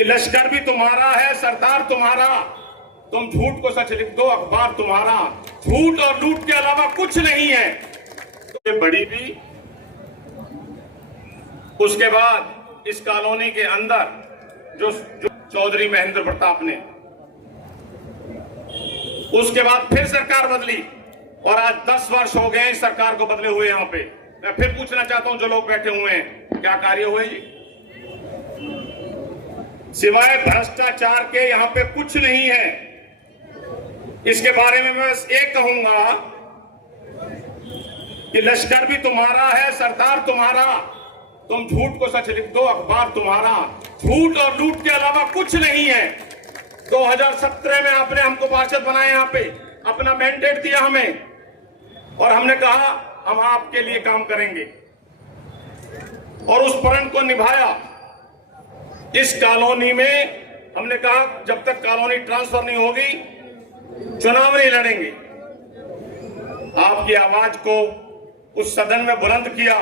कि लश्कर भी तुम्हारा है, सरदार तुम्हारा, तुम झूठ को सच लिख दो, अखबार तुम्हारा, झूठ और लूट के अलावा कुछ नहीं है। तो ये बड़ी भी उसके बाद इस कॉलोनी के अंदर जो चौधरी महेंद्र प्रताप ने, उसके बाद फिर सरकार बदली और आज 10 वर्ष हो गए इस सरकार को बदले हुए। यहां पे मैं फिर पूछना चाहता हूं जो लोग बैठे हुए हैं, क्या कार्य हुए जी? सिवाय भ्रष्टाचार के यहां पे कुछ नहीं है। इसके बारे में मैं बस एक कहूंगा कि लश्कर भी तुम्हारा है, सरदार तुम्हारा, तुम झूठ को सच लिख दो, अखबार तुम्हारा, झूठ और लूट के अलावा कुछ नहीं है। 2017 में आपने हमको पार्षद बनाया, यहां पे अपना मैंडेट दिया हमें और हमने कहा हम आपके लिए काम करेंगे और उस प्रण को निभाया। इस कॉलोनी में हमने कहा जब तक कॉलोनी ट्रांसफर नहीं होगी चुनाव नहीं लड़ेंगे। आपकी आवाज को उस सदन में बुलंद किया,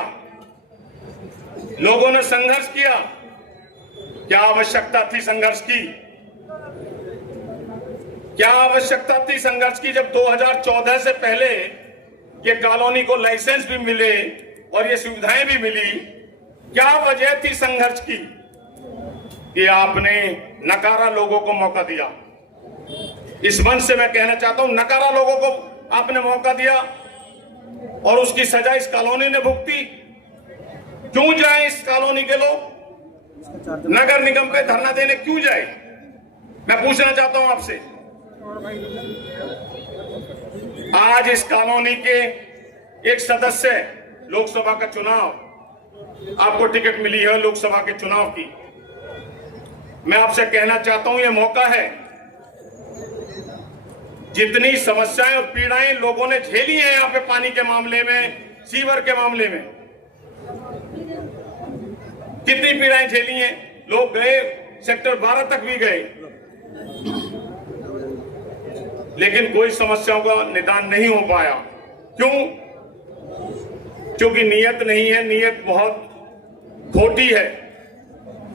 लोगों ने संघर्ष किया। क्या आवश्यकता थी संघर्ष की? क्या आवश्यकता थी संघर्ष की? जब 2014 से पहले ये कॉलोनी को लाइसेंस भी मिले और ये सुविधाएं भी मिली, क्या वजह थी संघर्ष की कि आपने नकारा लोगों को मौका दिया? इस मंच से मैं कहना चाहता हूं, नकारा लोगों को आपने मौका दिया और उसकी सजा इस कॉलोनी ने भुगती। क्यों जाए इस कॉलोनी के लोग नगर निगम पे धरना देने, क्यों जाए? मैं पूछना चाहता हूं आपसे। आज इस कॉलोनी के एक सदस्य, लोकसभा का चुनाव, आपको टिकट मिली है लोकसभा के चुनाव की, मैं आपसे कहना चाहता हूं, यह मौका है। जितनी समस्याएं और पीड़ाएं लोगों ने झेली हैं यहां पे, पानी के मामले में, सीवर के मामले में, कितनी पीड़ाएं झेली हैं। लोग गए, सेक्टर 12 तक भी गए, लेकिन कोई समस्याओं का निदान नहीं हो पाया। क्यों? क्योंकि नीयत नहीं है, नीयत बहुत खोटी है।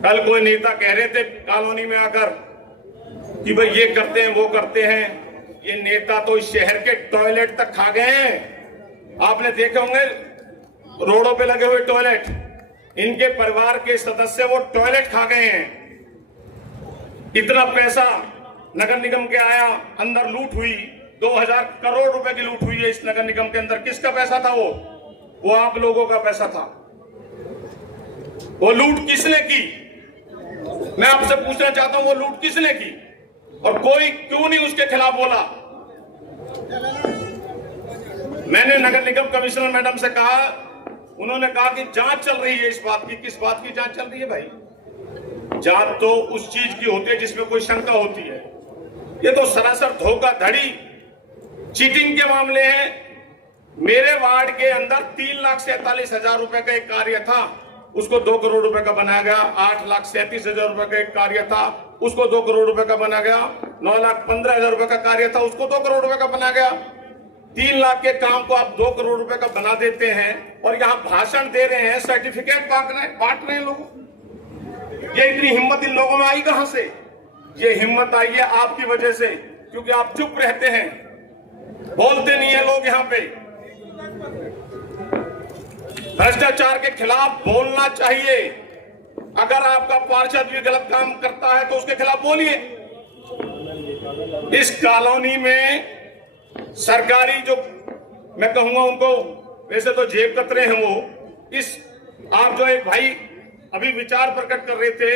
कल कोई नेता कह रहे थे कॉलोनी में आकर कि भाई ये करते हैं वो करते हैं। ये नेता तो इस शहर के टॉयलेट तक खा गए हैं। आपने देखे होंगे रोडों पे लगे हुए टॉयलेट, इनके परिवार के सदस्य वो टॉयलेट खा गए हैं। इतना पैसा नगर निगम के आया, अंदर लूट हुई, 2000 करोड़ रुपए की लूट हुई है इस नगर निगम के अंदर। किसका पैसा था वो आप लोगों का पैसा था। वो लूट किसने की? मैं आपसे पूछना चाहता हूं, वो लूट किसने की और कोई क्यों नहीं उसके खिलाफ बोला? मैंने नगर निगम कमिश्नर मैडम से कहा, उन्होंने कहा कि जांच चल रही है इस बात की। किस बात की जांच चल रही है भाई? जांच तो उस चीज की होती है जिसमें कोई शंका होती है। ये तो सरासर धोखाधड़ी, चीटिंग के मामले हैं। मेरे वार्ड के अंदर 3,47,000 रुपए का एक कार्य था, उसको 2 करोड़ रुपए का बनाया गया। 8,37,000 रुपए का एक कार्य था, उसको 2 करोड़ रुपए का बनाया गया। 9,15,000 रुपए का कार्य था, उसको 2 करोड़ रुपए का बनाया गया। 3 लाख के काम को आप 2 करोड़ रुपए का बना देते हैं और यहाँ भाषण दे रहे हैं, सर्टिफिकेट बांट रहे हैं लोग। ये इतनी हिम्मत इन लोगों में आई कहां से? ये हिम्मत आई है आपकी वजह से, क्योंकि आप चुप रहते हैं, बोलते नहीं है लोग। यहाँ पे भ्रष्टाचार के खिलाफ बोलना चाहिए। अगर आपका पार्षद भी गलत काम करता है तो उसके खिलाफ बोलिए। इस कॉलोनी में सरकारी जो मैं कहूंगा उनको, वैसे तो जेब कतरे हैं वो, इस आप जो एक भाई अभी विचार प्रकट कर रहे थे,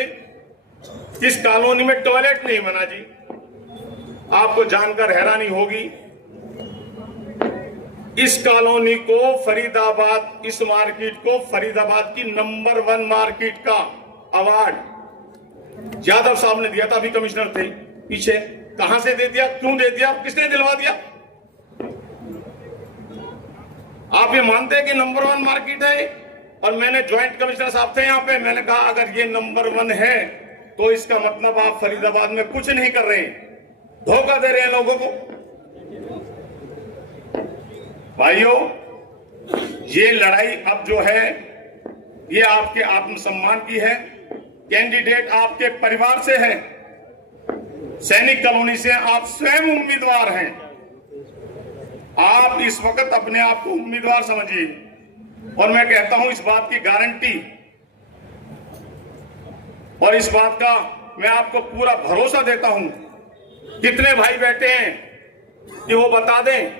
इस कॉलोनी में टॉयलेट नहीं बना जी। आपको जानकर हैरानी होगी, इस कॉलोनी को फरीदाबाद, इस मार्केट को फरीदाबाद की नंबर 1 मार्केट का अवार्ड यादव साहब ने दिया था, अभी कमिश्नर थे पीछे। कहां से दे दिया, क्यों दे दिया, किसने दिलवा दिया? आप ये मानते हैं कि नंबर 1 मार्केट है? और मैंने ज्वाइंट कमिश्नर साहब थे यहाँ पे, मैंने कहा अगर ये नंबर 1 है तो इसका मतलब आप फरीदाबाद में कुछ नहीं कर रहे, धोखा दे रहे हैं लोगों को। भाइयों, ये लड़ाई अब जो है ये आपके आत्मसम्मान की है, कैंडिडेट आपके परिवार से है, सैनिक कॉलोनी से आप स्वयं उम्मीदवार हैं। आप इस वक्त अपने आप को उम्मीदवार समझिए, और मैं कहता हूं इस बात की गारंटी और इस बात का मैं आपको पूरा भरोसा देता हूं। कितने भाई बैठे हैं कि वो बता दें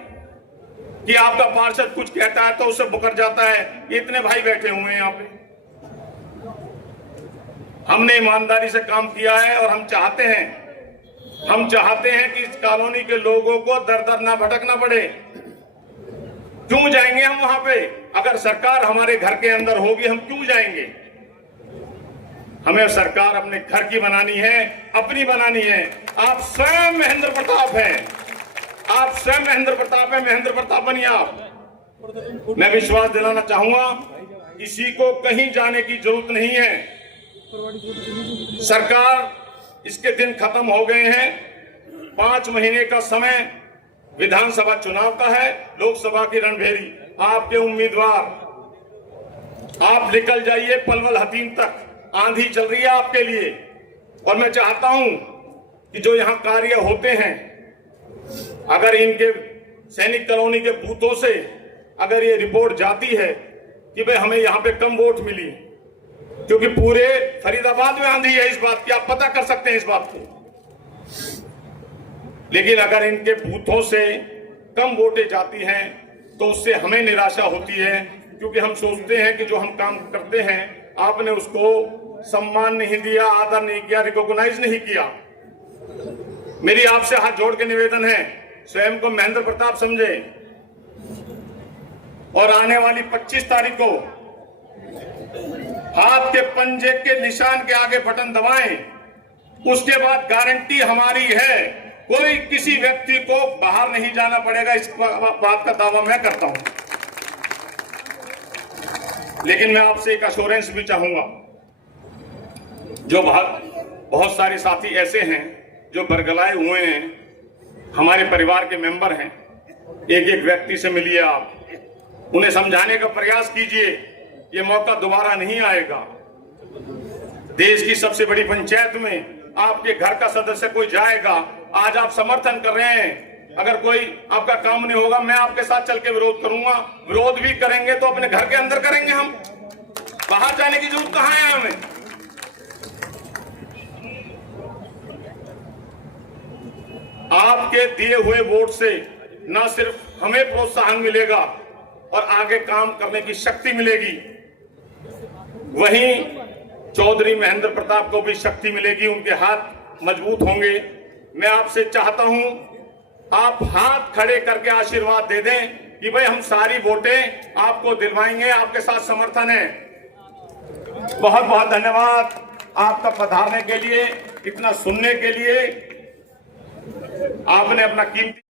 कि आपका पार्षद कुछ कहता है तो उससे मुकर जाता है। इतने भाई बैठे हुए हैं यहाँ पे। हमने ईमानदारी से काम किया है और हम चाहते हैं कि इस कॉलोनी के लोगों को दर दर ना भटकना पड़े। क्यों जाएंगे हम वहां पे? अगर सरकार हमारे घर के अंदर होगी, हम क्यों जाएंगे? हमें सरकार अपने घर की बनानी है, अपनी बनानी है। आप स्वयं महेंद्र प्रताप हैं, आप स्वयं महेंद्र प्रताप हैं, महेंद्र प्रताप बनिए आप। मैं विश्वास दिलाना चाहूंगा, किसी को कहीं जाने की जरूरत नहीं है। सरकार, इसके दिन खत्म हो गए हैं। 5 महीने का समय विधानसभा चुनाव का है, लोकसभा की रणभेरी। आपके उम्मीदवार, आप निकल जाइए पलवल हतीम तक, आंधी चल रही है आपके लिए। और मैं चाहता हूं कि जो यहां कार्य होते हैं, अगर इनके सैनिक कॉलोनी के बूथों से अगर ये रिपोर्ट जाती है कि भाई हमें यहां पे कम वोट मिली, क्योंकि पूरे फरीदाबाद में आंधी है इस बात की, आप पता कर सकते हैं इस बात को। लेकिन अगर इनके बूथों से कम वोटें जाती हैं तो उससे हमें निराशा होती है, क्योंकि हम सोचते हैं कि जो हम काम करते हैं आपने उसको सम्मान नहीं दिया, आदर नहीं किया, रिकॉग्नाइज नहीं किया। मेरी आपसे हाथ जोड़ के निवेदन है, स्वयं को महेंद्र प्रताप समझे और आने वाली 25 तारीख को हाथ के पंजे के निशान के आगे बटन दबाएं। उसके बाद गारंटी हमारी है, कोई किसी व्यक्ति को बाहर नहीं जाना पड़ेगा। इस बात का दावा मैं करता हूं। लेकिन मैं आपसे एक अश्योरेंस भी चाहूंगा। जो बहुत सारे साथी ऐसे हैं जो बरगलाए हुए हैं, हमारे परिवार के मेंबर हैं, एक एक व्यक्ति से मिलिए आप, उन्हें समझाने का प्रयास कीजिए। ये मौका दोबारा नहीं आएगा। देश की सबसे बड़ी पंचायत में आपके घर का सदस्य कोई जाएगा, आज आप समर्थन कर रहे हैं, अगर कोई आपका काम नहीं होगा, मैं आपके साथ चल के विरोध करूंगा। विरोध भी करेंगे तो अपने घर के अंदर करेंगे, हम बाहर जाने की जरूरत कहां है हमें। आपके दिए हुए वोट से न सिर्फ हमें प्रोत्साहन मिलेगा और आगे काम करने की शक्ति मिलेगी, वहीं चौधरी महेंद्र प्रताप को भी शक्ति मिलेगी, उनके हाथ मजबूत होंगे। मैं आपसे चाहता हूं आप हाथ खड़े करके आशीर्वाद दे दें कि भाई हम सारी वोटें आपको दिलवाएंगे, आपके साथ समर्थन है। बहुत बहुत धन्यवाद आपका पधारने के लिए, इतना सुनने के लिए। आपने अपना कीमती